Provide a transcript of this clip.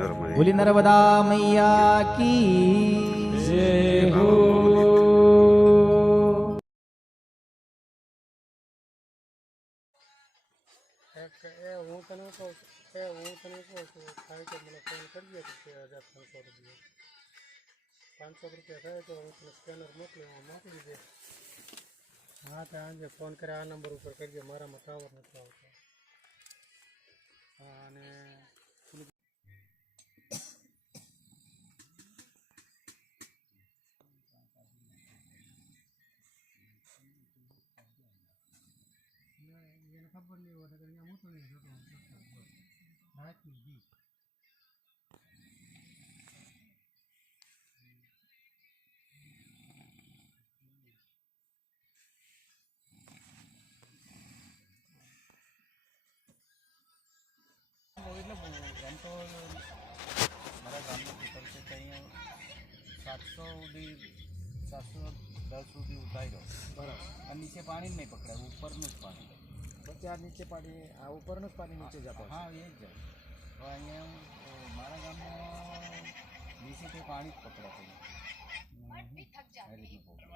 बोली नर्मदा मैया की जय हो। હું તને કહું થાય તો મને ફોન કરીએ તો 1500 રૂપિયા થાય તો હું તને સ્કેનર મોકલી દે. હા તો આજે ફોન કરે આ નંબર ઉપર કરજો, મારામાં ટાવર નથી આવતો. હા અને એને ખબર નહીં હોય તો અહીંયા હું તો નહીં જોતો રાતની જી એટલે એમ તો મારા ગામનો ખર્ચ છે અહીંયા 710 સુધી ઉતાર્યો. બરાબર. અને નીચે પાણી જ નહીં પકડાય, ઉપરનું જ પાણી. પછી આ નીચે પાણી, આ ઉપરનું જ પાણી નીચે જતો. હા એ જ જાય. તો અહીંયા મારા ગામમાં નીચેથી પાણી જ પકડાતું. આ રીતનું પ્રોબ્લેમ.